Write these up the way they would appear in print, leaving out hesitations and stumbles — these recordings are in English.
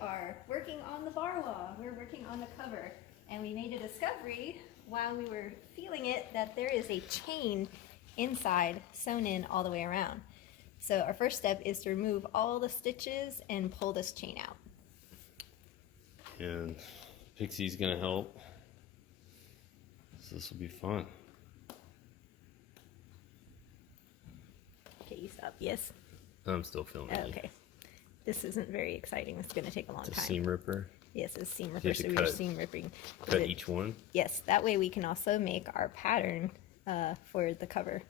are working on the Barwa. We're working on the cover, and we made a discovery while we were feeling it that there is a chain inside sewn in all the way around. So our first step is to remove all the stitches and pull this chain out. And Pixie's gonna help. So this will be fun. Okay, you stop. Yes. I'm still filming. Okay. This isn't very exciting. It's going to take a long time. It's a seam ripper. Yes, it's a seam ripper. So we're seam ripping. Cut each one. Yes, that way we can also make our pattern for the cover.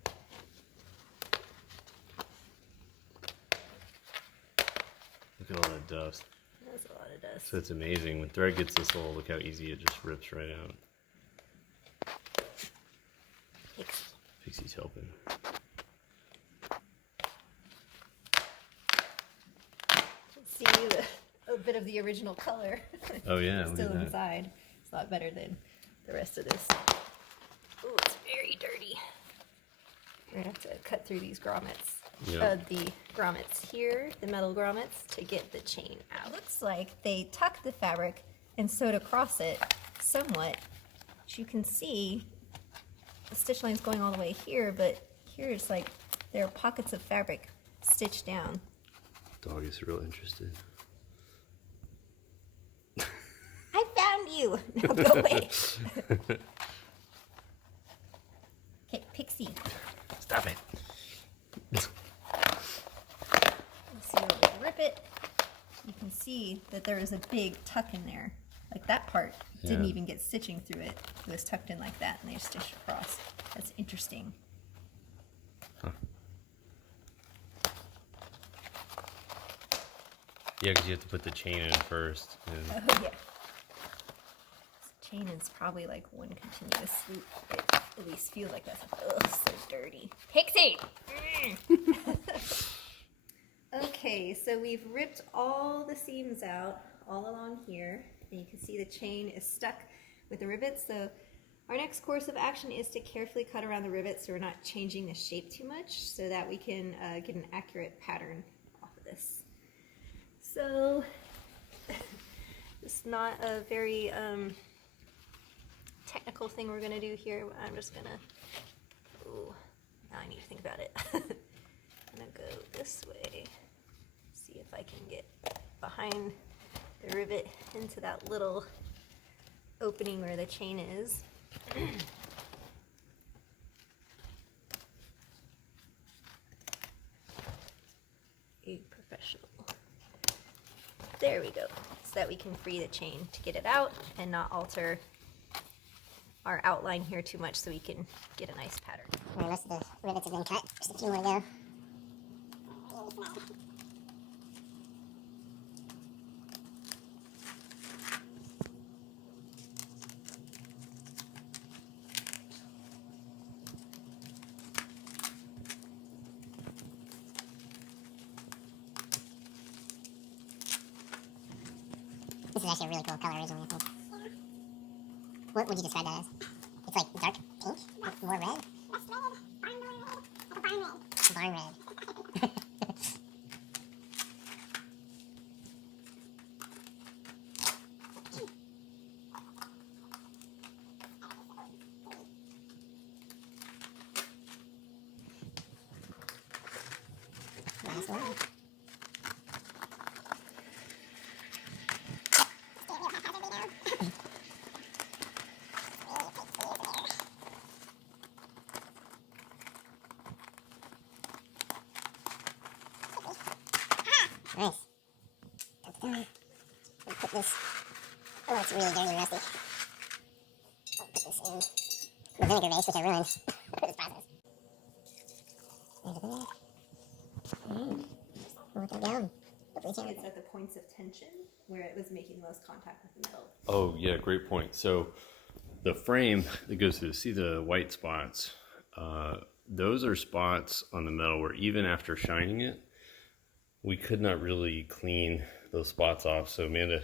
Look at all that dust. That's a lot of dust. So it's amazing. When thread gets this little, look how easy it just rips right out. Pixie's helping. See a bit of the original color. Oh yeah, still inside. It's a lot better than the rest of this. Oh, it's very dirty. We're gonna have to cut through these grommets. Yep. The grommets here, the metal grommets, to get the chain out. Looks like they tucked the fabric and sewed across it somewhat. As you can see, the stitch line's going all the way here, but here it's like there are pockets of fabric stitched down. Dog is real interested. I found you! Now go away. Okay, Pixie. Stop it. Let's see where we rip it. You can see that there is a big tuck in there. Like that part didn't even get stitching through it. It was tucked in like that and they stitched across. That's interesting. Huh. Yeah, because you have to put the chain in first. And... Oh yeah. This chain is probably like one continuous swoop. It at least feels like that's so dirty. Pixie! Okay, so we've ripped all the seams out all along here, and you can see the chain is stuck with the rivets. So our next course of action is to carefully cut around the rivets so we're not changing the shape too much, so that we can get an accurate pattern off of this. So it's not a very technical thing we're gonna do here. I'm just gonna, ooh, now I need to think about it. I'm gonna go this way, see if I can get behind the rivet into that little opening where the chain is. A professional. There we go, so that we can free the chain to get it out and not alter our outline here too much, so we can get a nice pattern. Most of the rivets have been cut, just a few more to go. This is actually a really cool color originally, I think. What would you describe that as? It's like dark pink? More red? That's red. Barn red. Like a barn red. Barn red. Last one. Nice. That's done. I'll put this. Oh, it's really dirty and rusty. I'll put this in the vinegar base, which I ruined for this process. There's a vinegar. We'll let that down. Hopefully It's at the points of tension where it was making the most contact with the metal. Oh yeah, great point. So the frame that goes through, see the white spots? Those are spots on the metal where even after shining it, we could not really clean those spots off. So Amanda,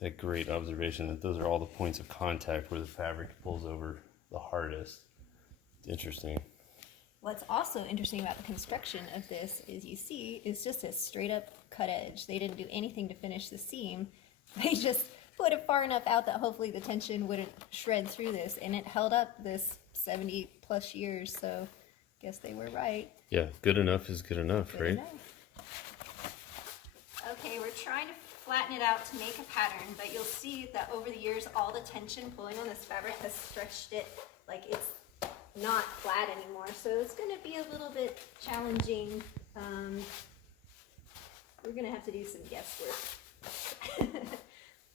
that great observation that those are all the points of contact where the fabric pulls over the hardest. Interesting. What's also interesting about the construction of this is you see it's just a straight up cut edge. They didn't do anything to finish the seam. They just put it far enough out that hopefully the tension wouldn't shred through this, and it held up this 70 plus years, so I guess they were right. Yeah, good enough is good enough, Good right? enough. Okay, we're trying to flatten it out to make a pattern, but you'll see that over the years all the tension pulling on this fabric has stretched it like it's not flat anymore, so it's going to be a little bit challenging. We're going to have to do some guesswork.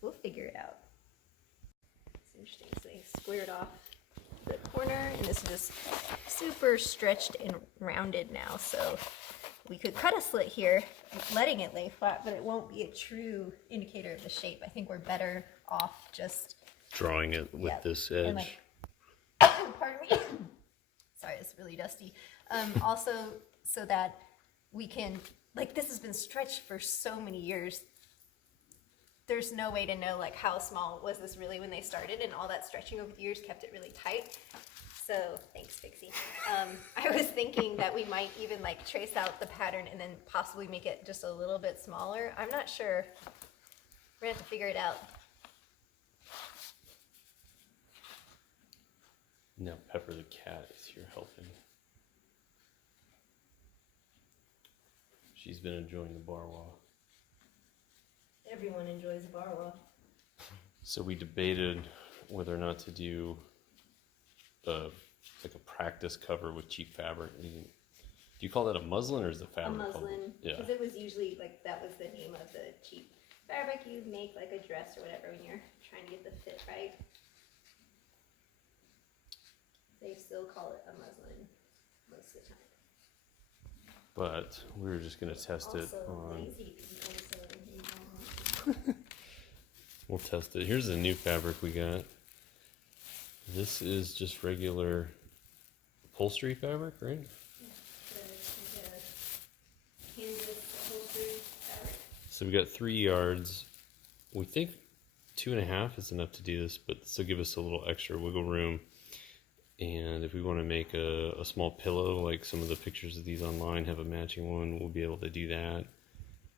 We'll figure it out. It's interesting. So they squared off the corner, and this is just super stretched and rounded now. So we could cut a slit here, letting it lay flat, but it won't be a true indicator of the shape. I think we're better off just Drawing it with this edge. and like, pardon me. Sorry, it's really dusty. Also, so that we can, like, this has been stretched for so many years. There's no way to know like how small was this really when they started, and all that stretching over the years kept it really tight. So thanks, Pixie. I was thinking that we might even like trace out the pattern and then possibly make it just a little bit smaller. I'm not sure. We're gonna have to figure it out. Now Pepper the cat is here helping. She's been enjoying the Barwa. Everyone enjoys Barwa. So we debated whether or not to do like a practice cover with cheap fabric. Do you call that a muslin, or is the A fabric called? muslin, Yeah. because it was usually like that was the name of the cheap fabric you make like a dress or whatever when you're trying to get the fit right. They still call it a muslin most of the time. But we were just going to test it Also, on. lazy people, so you don't want We'll test it. Here's the new fabric we got. This is just regular upholstery fabric, right? the Kansas upholstery fabric. So we got 3 yards. We think 2.5 is enough to do this, but this will give us a little extra wiggle room. And if we want to make a small pillow, like some of the pictures of these online have a matching one, we'll be able to do that.